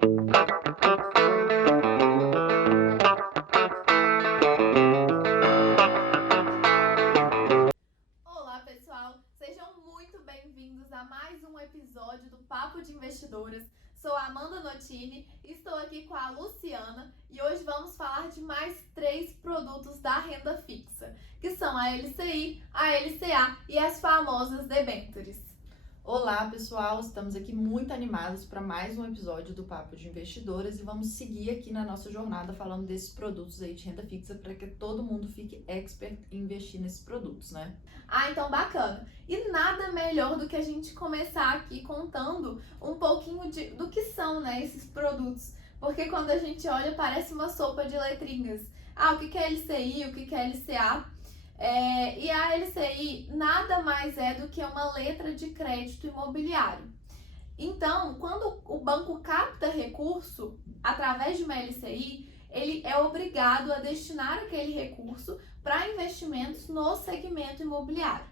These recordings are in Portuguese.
Olá, pessoal! Sejam muito bem-vindos a mais um episódio do Papo de Investidoras. Sou a Amanda Notini, estou aqui com a Luciana e hoje vamos falar de mais 3 produtos da renda fixa, que são a LCI, a LCA e as famosas debêntures. Olá, pessoal! Estamos aqui muito animados para mais um episódio do Papo de Investidoras e vamos seguir aqui na nossa jornada falando desses produtos aí de renda fixa para que todo mundo fique expert em investir nesses produtos, né? Então bacana! E nada melhor do que a gente começar aqui contando um pouquinho do que são, né, esses produtos. Porque quando a gente olha, parece uma sopa de letrinhas. O que é LCI, o que é LCA? E a LCI nada mais é do que uma letra de crédito imobiliário. Então, quando o banco capta recurso através de uma LCI, ele é obrigado a destinar aquele recurso para investimentos no segmento imobiliário.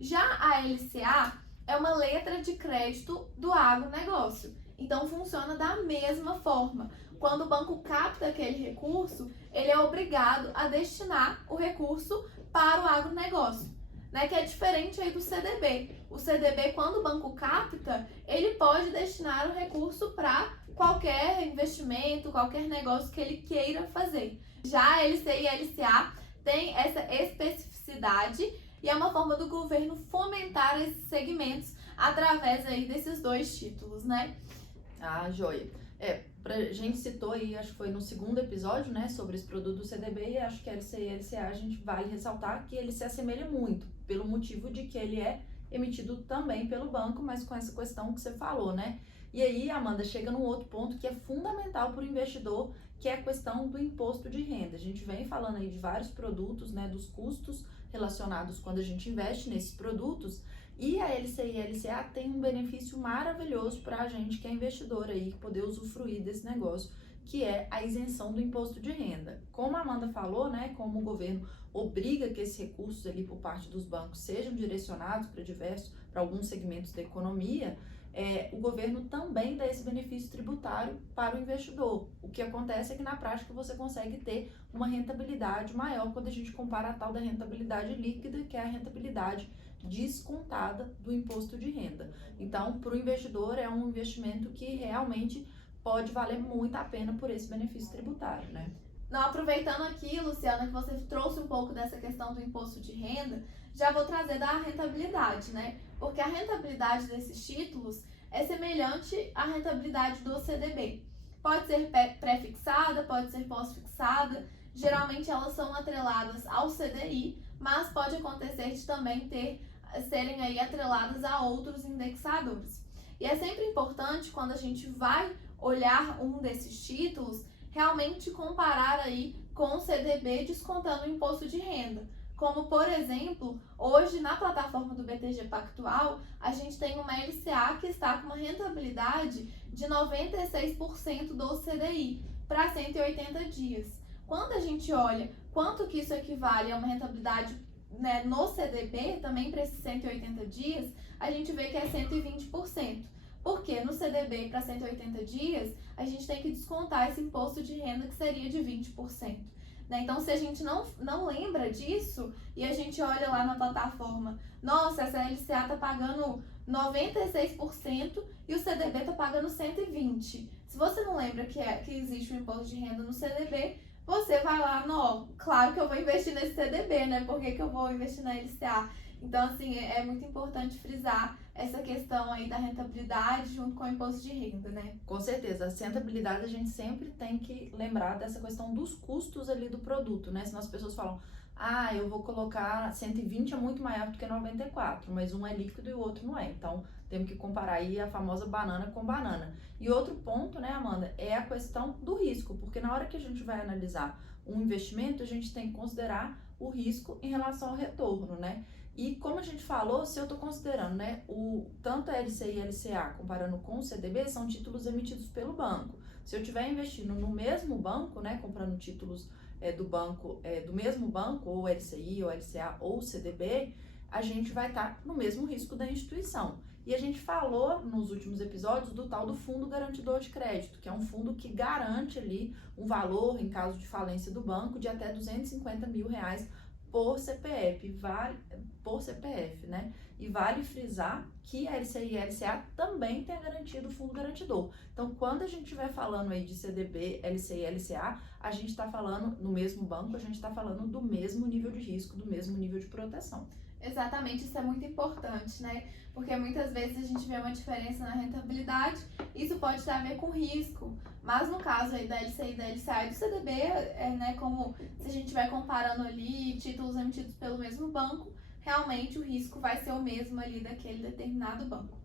Já a LCA é uma letra de crédito do agronegócio. Então, funciona da mesma forma. Quando o banco capta aquele recurso, ele é obrigado a destinar o recurso para o agronegócio, né? Que é diferente aí do CDB. O CDB, quando o banco capta, ele pode destinar o recurso para qualquer investimento, qualquer negócio que ele queira fazer. Já a LCI e a LCA tem essa especificidade e é uma forma do governo fomentar esses segmentos através aí desses 2 títulos, né? Joia! A gente citou aí, acho que foi no segundo episódio, né, sobre esse produto do CDB, e acho que a LCI e a LCA a gente vale ressaltar que ele se assemelha muito, pelo motivo de que ele é emitido também pelo banco, mas com essa questão que você falou, né? E aí, Amanda, chega num outro ponto que é fundamental para o investidor, que é a questão do imposto de renda. A gente vem falando aí de vários produtos, né, dos custos relacionados quando a gente investe nesses produtos, e a LCI e a LCA tem um benefício maravilhoso para a gente que é investidor aí, poder usufruir desse negócio, que é a isenção do imposto de renda. Como a Amanda falou, né, como o governo obriga que esses recursos ali por parte dos bancos sejam direcionados para alguns segmentos da economia, o governo também dá esse benefício tributário para o investidor. O que acontece é que na prática você consegue ter uma rentabilidade maior quando a gente compara a tal da rentabilidade líquida, que é a rentabilidade descontada do imposto de renda. Então, para o investidor é um investimento que realmente pode valer muito a pena por esse benefício tributário, né? Não, aproveitando aqui, Luciana, que você trouxe um pouco dessa questão do imposto de renda, já vou trazer da rentabilidade, né? Porque a rentabilidade desses títulos é semelhante à rentabilidade do CDB. Pode ser pré-fixada, pode ser pós-fixada, geralmente elas são atreladas ao CDI, mas pode acontecer de também serem aí atreladas a outros indexadores. E é sempre importante, quando a gente vai olhar um desses títulos, realmente comparar aí com o CDB descontando o imposto de renda. Como, por exemplo, hoje na plataforma do BTG Pactual, a gente tem uma LCA que está com uma rentabilidade de 96% do CDI para 180 dias. Quando a gente olha quanto que isso equivale a uma rentabilidade, né, no CDB, também para esses 180 dias, a gente vê que é 120%. Porque no CDB, para 180 dias, a gente tem que descontar esse imposto de renda que seria de 20%. Né? Então, se a gente não lembra disso e a gente olha lá na plataforma, nossa, essa LCA está pagando 96% e o CDB está pagando 120%. Se você não lembra que existe um imposto de renda no CDB, você vai lá, não, claro que eu vou investir nesse CDB, né? Por que eu vou investir na LCA? Então, assim, é muito importante frisar essa questão aí da rentabilidade junto com o imposto de renda, né? Com certeza, a rentabilidade a gente sempre tem que lembrar dessa questão dos custos ali do produto, né? Senão as pessoas falam, eu vou colocar 120 é muito maior do que 94, mas um é líquido e o outro não é. Então, temos que comparar aí a famosa banana com banana. E outro ponto, né, Amanda, é a questão do risco, porque na hora que a gente vai analisar um investimento, a gente tem que considerar o risco em relação ao retorno, né? E como a gente falou, se eu estou considerando, né, tanto a LCI e a LCA, comparando com o CDB, são títulos emitidos pelo banco. Se eu estiver investindo no mesmo banco, né, comprando títulos do mesmo banco, ou LCI, ou LCA, ou CDB, a gente vai estar no mesmo risco da instituição. E a gente falou nos últimos episódios do tal do Fundo Garantidor de Crédito, que é um fundo que garante ali um valor, em caso de falência do banco, de até R$250 mil por CPF, por CPF, né? E vale frisar que a LCI e a LCA também tem a garantia do fundo garantidor. Então, quando a gente estiver falando aí de CDB, LCI e LCA, a gente está falando, no mesmo banco, a gente está falando do mesmo nível de risco, do mesmo nível de proteção. Exatamente, isso é muito importante, né? Porque muitas vezes a gente vê uma diferença na rentabilidade, isso pode ter a ver com risco, mas no caso aí da LCI, da LCA e do CDB, né, como se a gente estiver comparando ali títulos emitidos pelo mesmo banco, realmente o risco vai ser o mesmo ali daquele determinado banco.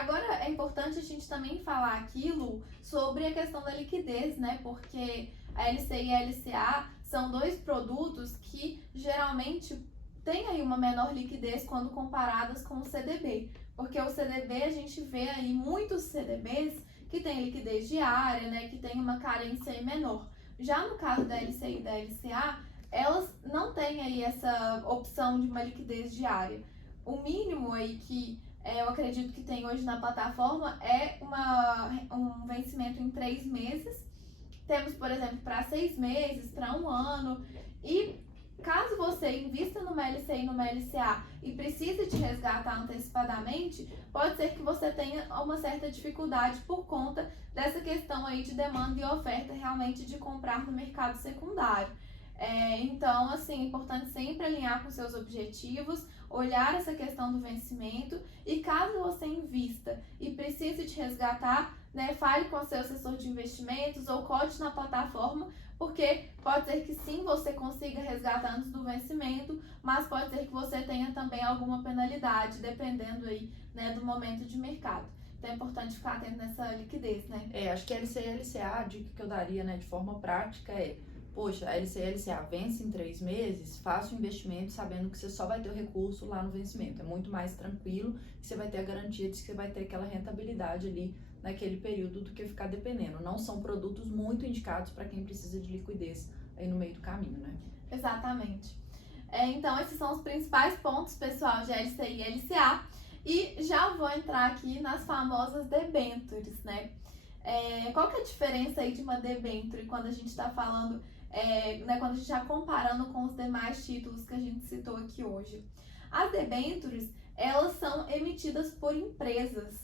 Agora é importante a gente também falar aquilo sobre a questão da liquidez, né? Porque a LCI e a LCA são dois produtos que geralmente têm aí uma menor liquidez quando comparadas com o CDB. Porque o CDB, a gente vê aí muitos CDBs que têm liquidez diária, né? Que tem uma carência aí menor. Já no caso da LCI e da LCA, elas não têm aí essa opção de uma liquidez diária. O mínimo aí que eu acredito que tem hoje na plataforma é um vencimento em 3 meses. Temos, por exemplo, para 6 meses, para 1 ano. E caso você invista numa LCI e numa LCA e precise de resgatar antecipadamente, pode ser que você tenha uma certa dificuldade por conta dessa questão aí de demanda e oferta realmente de comprar no mercado secundário. Então, assim, é importante sempre alinhar com seus objetivos, olhar essa questão do vencimento e caso você invista e precise de resgatar, né, fale com o seu assessor de investimentos ou cote na plataforma, porque pode ser que sim, você consiga resgatar antes do vencimento, mas pode ser que você tenha também alguma penalidade, dependendo aí, né, do momento de mercado. Então é importante ficar atento nessa liquidez, né? Acho que a LCI e LCA, a dica que eu daria, né, de forma prática poxa, a LCI e LCA vence em 3 meses, faça o investimento sabendo que você só vai ter o recurso lá no vencimento. É muito mais tranquilo e você vai ter a garantia de que você vai ter aquela rentabilidade ali naquele período do que ficar dependendo. Não são produtos muito indicados para quem precisa de liquidez aí no meio do caminho, né? Exatamente. Então, esses são os principais pontos, pessoal, de LCI e LCA. E já vou entrar aqui nas famosas debentures, né? Qual que é a diferença aí de uma debenture quando a gente está falando, né, quando a gente está comparando com os demais títulos que a gente citou aqui hoje? As debentures, elas são emitidas por empresas,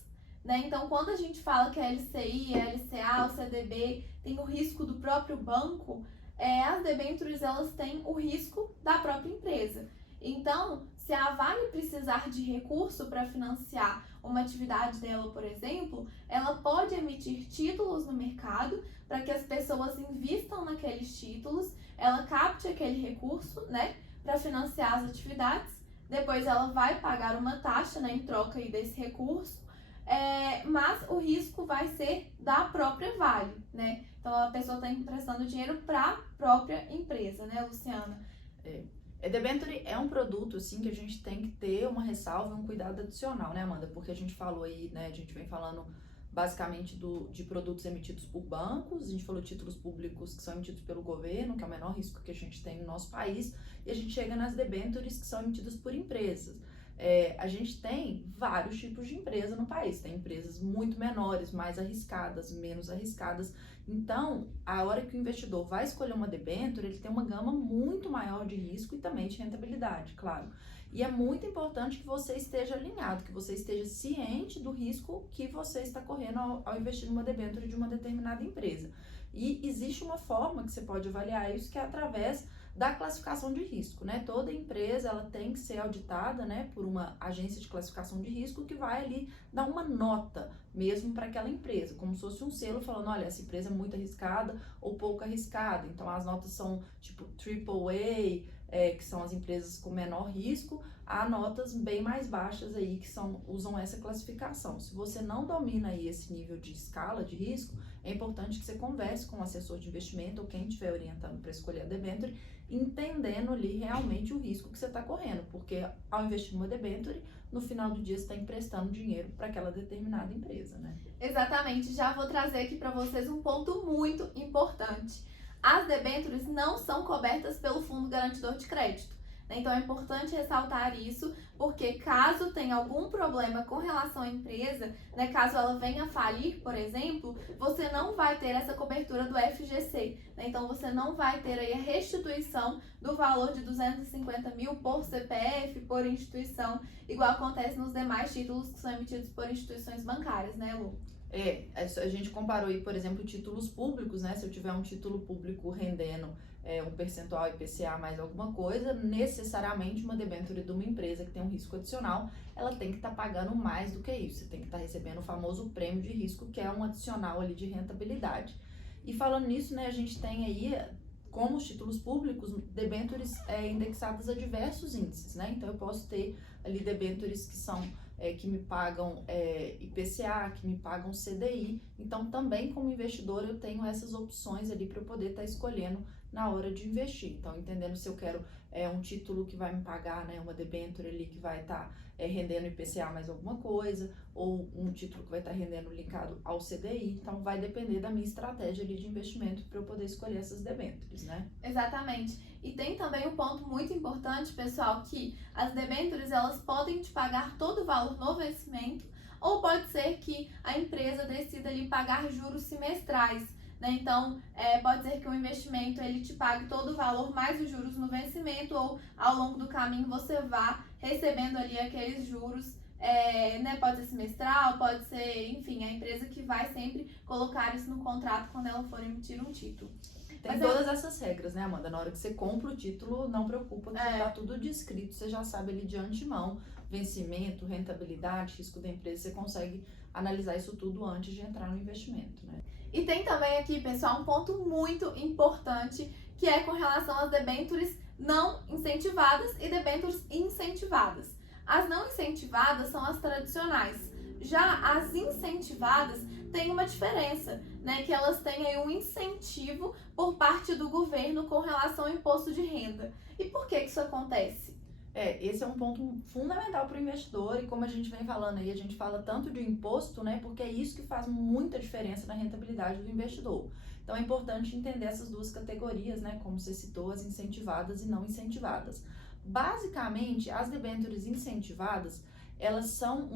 né? Então, quando a gente fala que a LCI, a LCA, o CDB tem o risco do próprio banco, as debentures, elas têm o risco da própria empresa. Então, se a Vale precisar de recurso para financiar uma atividade dela, por exemplo, ela pode emitir títulos no mercado para que as pessoas invistam naqueles títulos, ela capte aquele recurso, né, para financiar as atividades, depois ela vai pagar uma taxa, né, em troca aí desse recurso, mas o risco vai ser da própria Vale, né? Então a pessoa está emprestando dinheiro para a própria empresa, né, Luciana? Debenture é um produto, assim, que a gente tem que ter uma ressalva e um cuidado adicional, né, Amanda? Porque a gente falou aí, né, a gente vem falando basicamente de produtos emitidos por bancos, a gente falou de títulos públicos que são emitidos pelo governo, que é o menor risco que a gente tem no nosso país, e a gente chega nas debentures que são emitidas por empresas. A gente tem vários tipos de empresa no país, tem empresas muito menores, mais arriscadas, menos arriscadas. Então, a hora que o investidor vai escolher uma debênture, ele tem uma gama muito maior de risco e também de rentabilidade, claro. E é muito importante que você esteja alinhado, que você esteja ciente do risco que você está correndo ao investir numa debênture de uma determinada empresa. E existe uma forma que você pode avaliar isso, que é através da classificação de risco, né? Toda empresa, ela tem que ser auditada, né, por uma agência de classificação de risco que vai ali dar uma nota mesmo para aquela empresa, como se fosse um selo falando, olha, essa empresa é muito arriscada ou pouco arriscada. Então as notas são tipo AAA, que são as empresas com menor risco, há notas bem mais baixas aí que usam essa classificação. Se você não domina aí esse nível de escala de risco, é importante que você converse com o assessor de investimento ou quem estiver orientando para escolher a debenture, entendendo ali realmente o risco que você está correndo, porque ao investir numa debenture, no final do dia você está emprestando dinheiro para aquela determinada empresa, né? Exatamente, já vou trazer aqui para vocês um ponto muito importante. As debêntures não são cobertas pelo Fundo Garantidor de Crédito. né? Então é importante ressaltar isso, porque caso tenha algum problema com relação à empresa, né, caso ela venha a falir, por exemplo, você não vai ter essa cobertura do FGC, né? Então você não vai ter aí a restituição do valor de 250 mil por CPF, por instituição, igual acontece nos demais títulos que são emitidos por instituições bancárias, né, Lu? A gente comparou aí, por exemplo, títulos públicos, né? Se eu tiver um título público rendendo um percentual IPCA mais alguma coisa, necessariamente uma debênture de uma empresa que tem um risco adicional, ela tem que estar pagando mais do que isso. Você tem que estar recebendo o famoso prêmio de risco, que é um adicional ali de rentabilidade. E falando nisso, né, a gente tem aí, como os títulos públicos, debêntures indexadas a diversos índices, né? Então eu posso ter ali debêntures que são que me pagam IPCA, que me pagam CDI. Então, também como investidor, eu tenho essas opções ali para eu poder estar escolhendo na hora de investir. Então, entendendo se eu quero um título que vai me pagar, né, uma debênture ali que vai estar rendendo IPCA mais alguma coisa, ou um título que vai estar rendendo linkado ao CDI. Então, vai depender da minha estratégia ali de investimento para eu poder escolher essas debêntures, né? Exatamente. E tem também um ponto muito importante, pessoal, que as debêntures, elas podem te pagar todo o valor no vencimento, ou pode ser que a empresa decida lhe pagar juros semestrais, né? Então, pode ser que o investimento ele te pague todo o valor mais os juros no vencimento, ou ao longo do caminho você vá recebendo ali aqueles juros, né? Pode ser semestral, pode ser, enfim, a empresa que vai sempre colocar isso no contrato quando ela for emitir um título. Tem todas essas regras, né, Amanda? Na hora que você compra o título, não preocupa, que tá tudo descrito, você já sabe ali de antemão, vencimento, rentabilidade, risco da empresa, você consegue analisar isso tudo antes de entrar no investimento, né? E tem também aqui, pessoal, um ponto muito importante, que é com relação às debêntures não incentivadas e debêntures incentivadas. As não incentivadas são as tradicionais. Já as incentivadas têm uma diferença, né? Que elas têm aí um incentivo por parte do governo com relação ao imposto de renda. E por que isso acontece? Esse é um ponto fundamental para o investidor, e como a gente vem falando aí, a gente fala tanto de imposto, né? Porque é isso que faz muita diferença na rentabilidade do investidor. Então é importante entender essas duas categorias, né? Como você citou, as incentivadas e não incentivadas. Basicamente, as debêntures incentivadas, elas são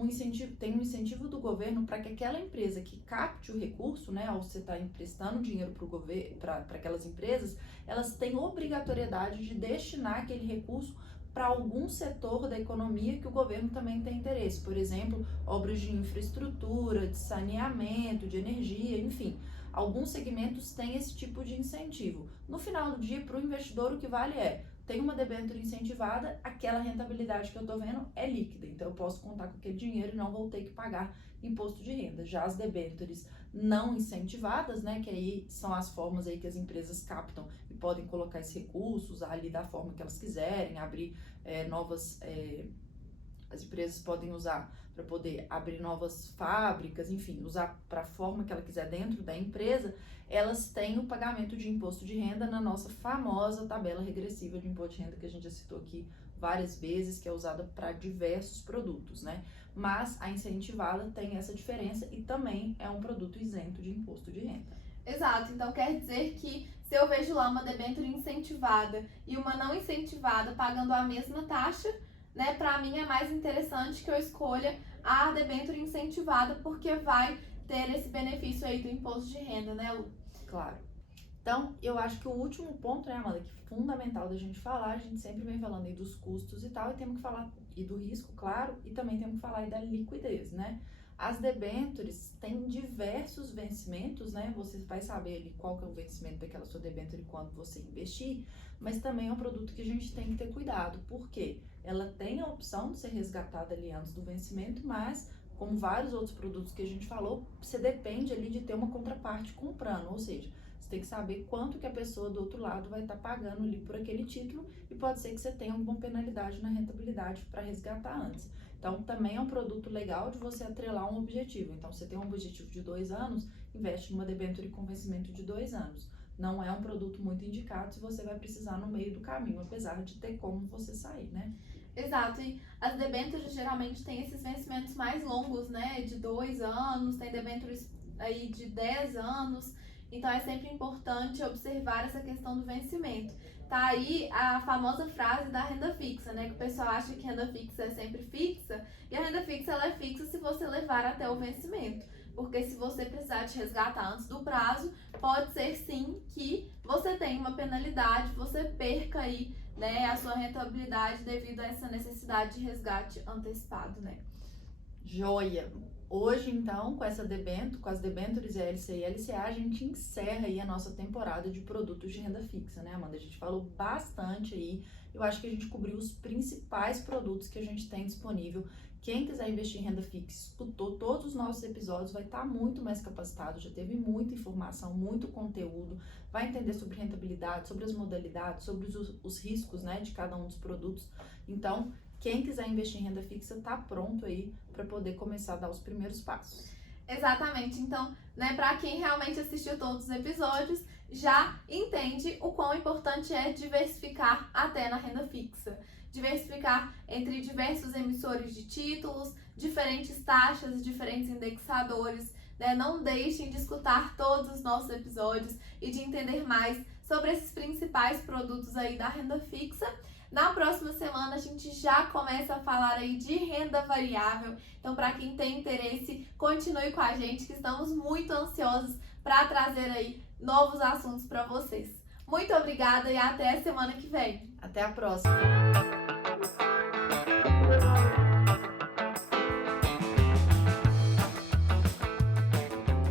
tem um incentivo do governo para que aquela empresa que capte o recurso, né, ao você estar emprestando dinheiro para o governo, para aquelas empresas, elas têm obrigatoriedade de destinar aquele recurso para algum setor da economia que o governo também tem interesse. Por exemplo, obras de infraestrutura, de saneamento, de energia, enfim. Alguns segmentos têm esse tipo de incentivo. No final do dia, para o investidor, o que vale tem uma debênture incentivada, aquela rentabilidade que eu estou vendo é líquida, então eu posso contar com aquele dinheiro e não vou ter que pagar imposto de renda. Já as debêntures não incentivadas, né, que aí são as formas aí que as empresas captam e podem colocar esses recursos, usar ali da forma que elas quiserem, abrir novas... as empresas podem usar para poder abrir novas fábricas, enfim, usar para a forma que ela quiser dentro da empresa. Elas têm o pagamento de imposto de renda na nossa famosa tabela regressiva de imposto de renda, que a gente já citou aqui várias vezes, que é usada para diversos produtos, né? Mas a incentivada tem essa diferença e também é um produto isento de imposto de renda. Exato, então quer dizer que se eu vejo lá uma debênture incentivada e uma não incentivada pagando a mesma taxa, né, para mim é mais interessante que eu escolha a debênture incentivada, porque vai ter esse benefício aí do imposto de renda, né, Lu? Claro. Então, eu acho que o último ponto, né, Amanda, que é fundamental da gente falar, a gente sempre vem falando aí dos custos e tal, e temos que falar e do risco, claro, e também temos que falar aí da liquidez, né? As debêntures têm diversos vencimentos, né? Você vai saber ali qual que é o vencimento daquela sua debênture quando você investir, mas também é um produto que a gente tem que ter cuidado, porque ela tem a opção de ser resgatada ali antes do vencimento, mas como vários outros produtos que a gente falou, você depende ali de ter uma contraparte comprando, ou seja, você tem que saber quanto que a pessoa do outro lado vai estar pagando ali por aquele título, e pode ser que você tenha alguma penalidade na rentabilidade para resgatar antes. Então, também é um produto legal de você atrelar um objetivo. Então, você tem um objetivo de 2 anos, investe numa debênture com vencimento de 2 anos. Não é um produto muito indicado se você vai precisar no meio do caminho, apesar de ter como você sair, né? Exato, e as debêntures geralmente têm esses vencimentos mais longos, né, de 2 anos, tem debêntures aí de 10 anos, então é sempre importante observar essa questão do vencimento. tá aí a famosa frase da renda fixa, né? Que o pessoal acha que renda fixa é sempre fixa, e a renda fixa ela é fixa se você levar até o vencimento. Porque se você precisar de resgatar antes do prazo, pode ser sim que você tenha uma penalidade, você perca aí, né, a sua rentabilidade devido a essa necessidade de resgate antecipado, né? Joia! Hoje, então, com essa debênture, com as debêntures LC e LCA, a gente encerra aí a nossa temporada de produtos de renda fixa, né, Amanda? A gente falou bastante aí, eu acho que a gente cobriu os principais produtos que a gente tem disponível. Quem quiser investir em renda fixa, escutou todos os nossos episódios, vai estar muito mais capacitado, já teve muita informação, muito conteúdo, vai entender sobre rentabilidade, sobre as modalidades, sobre os riscos, né, de cada um dos produtos. Então, quem quiser investir em renda fixa está pronto aí para poder começar a dar os primeiros passos. Exatamente. Então, né, para quem realmente assistiu todos os episódios, já entende o quão importante é diversificar até na renda fixa. Diversificar entre diversos emissores de títulos, diferentes taxas, diferentes indexadores, né? Não deixem de escutar todos os nossos episódios e de entender mais sobre esses principais produtos aí da renda fixa. Na próxima semana a gente já começa a falar aí de renda variável. Então, para quem tem interesse, continue com a gente, que estamos muito ansiosos para trazer aí novos assuntos para vocês. Muito obrigada e até a semana que vem. Até a próxima!